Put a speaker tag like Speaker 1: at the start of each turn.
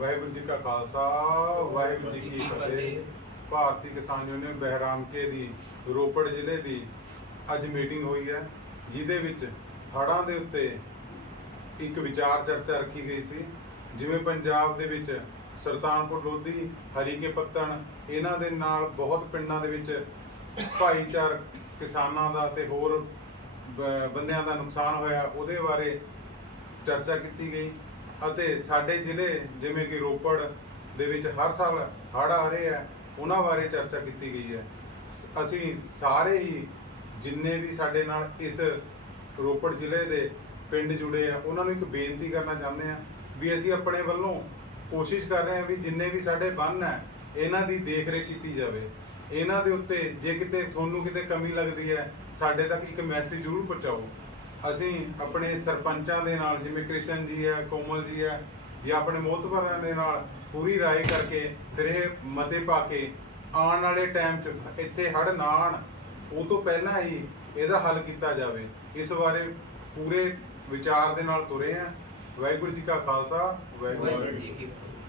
Speaker 1: ਵਾਹਿਗੁਰੂ ਜੀ ਕਾ ਖਾਲਸਾ, ਵਾਹਿਗੁਰੂ ਜੀ ਕੀ ਫਤਿਹ। ਭਾਰਤੀ ਕਿਸਾਨ ਯੂਨੀਅਨ ਬਹਿਰਾਮਕੇ ਦੀ, ਰੋਪੜ ਜ਼ਿਲ੍ਹੇ ਦੀ ਅੱਜ ਮੀਟਿੰਗ ਹੋਈ ਹੈ, ਜਿਹਦੇ ਵਿੱਚ ਹੜ੍ਹਾਂ ਦੇ ਉੱਤੇ ਇੱਕ ਵਿਚਾਰ ਚਰਚਾ ਰੱਖੀ ਗਈ ਸੀ। ਜਿਵੇਂ ਪੰਜਾਬ ਦੇ ਵਿੱਚ ਸਰਤਾਨਪੁਰ ਲੋਧੀ, ਹਰੀਕੇ ਪੱਤਣ, ਇਹਨਾਂ ਦੇ ਨਾਲ ਬਹੁਤ ਪਿੰਡਾਂ ਦੇ ਵਿੱਚ ਭਾਈਚਾਰਕ ਕਿਸਾਨਾਂ ਦਾ ਤੇ ਹੋਰ ਬੰਦਿਆਂ ਦਾ ਨੁਕਸਾਨ ਹੋਇਆ, ਉਹਦੇ ਬਾਰੇ ਚਰਚਾ ਕੀਤੀ ਗਈ। ਅਤੇ ਸਾਡੇ ਜ਼ਿਲ੍ਹੇ ਜਿਵੇਂ ਕਿ ਰੋਪੜ ਦੇ ਵਿੱਚ ਹਰ ਸਾਲ ਹੜ੍ਹ ਆ ਰਹੇ ਆ, ਉਹਨਾਂ ਬਾਰੇ ਚਰਚਾ ਕੀਤੀ ਗਈ ਹੈ। ਸ- ਅਸੀਂ ਸਾਰੇ ਹੀ ਜਿੰਨੇ ਵੀ ਸਾਡੇ ਨਾਲ ਇਸ ਰੋਪੜ ਜ਼ਿਲ੍ਹੇ ਦੇ ਪਿੰਡ ਜੁੜੇ ਆ, ਉਹਨਾਂ ਨੂੰ ਇੱਕ ਬੇਨਤੀ ਕਰਨਾ ਚਾਹੁੰਦੇ ਆ ਵੀ ਅਸੀਂ ਆਪਣੇ ਵੱਲੋਂ ਕੋਸ਼ਿਸ਼ ਕਰ ਰਹੇ ਆ ਵੀ ਜਿੰਨੇ ਵੀ ਸਾਡੇ ਬੰਨ ਹੈ ਇਹਨਾਂ ਦੀ ਦੇਖਰੇਖ ਕੀਤੀ ਜਾਵੇ। ਇਹਨਾਂ ਦੇ ਉੱਤੇ ਜੇ ਕਿਤੇ ਤੁਹਾਨੂੰ ਕਿਤੇ ਕਮੀ ਲੱਗਦੀ ਹੈ, ਸਾਡੇ ਤੱਕ ਇੱਕ ਮੈਸੇਜ ਜ਼ਰੂਰ ਪਹੁੰਚਾਓ। ਅਸੀਂ ਆਪਣੇ ਸਰਪੰਚਾਂ ਦੇ ਨਾਲ, ਜਿਵੇਂ ਕ੍ਰਿਸ਼ਨ ਜੀ ਹੈ, ਕੋਮਲ ਜੀ ਹੈ, ਜਾਂ ਆਪਣੇ ਮੋਹਤਬਰਾਂ ਦੇ ਨਾਲ ਪੂਰੀ ਰਾਏ ਕਰਕੇ ਫਿਰ ਇਹ ਮਤੇ ਪਾ ਕੇ ਆਉਣ ਵਾਲੇ ਟਾਈਮ 'ਚ ਇੱਥੇ ਹੜ ਨਾ ਆਉਣ, ਉਹ ਤੋਂ ਪਹਿਲਾਂ ਹੀ ਇਹਦਾ ਹੱਲ ਕੀਤਾ ਜਾਵੇ। ਇਸ ਬਾਰੇ ਪੂਰੇ ਵਿਚਾਰ ਦੇ ਨਾਲ ਤੁਰੇ ਆ ਵਾਹਿਗੁਰੂ ਜੀ ਕਾ ਖਾਲਸਾ ਵਾਹਿਗੁਰੂ ਜੀ
Speaker 2: ਵਾਹਿਗੁਰੂ ਜੀ ਕੀ ਫਤਿਹ।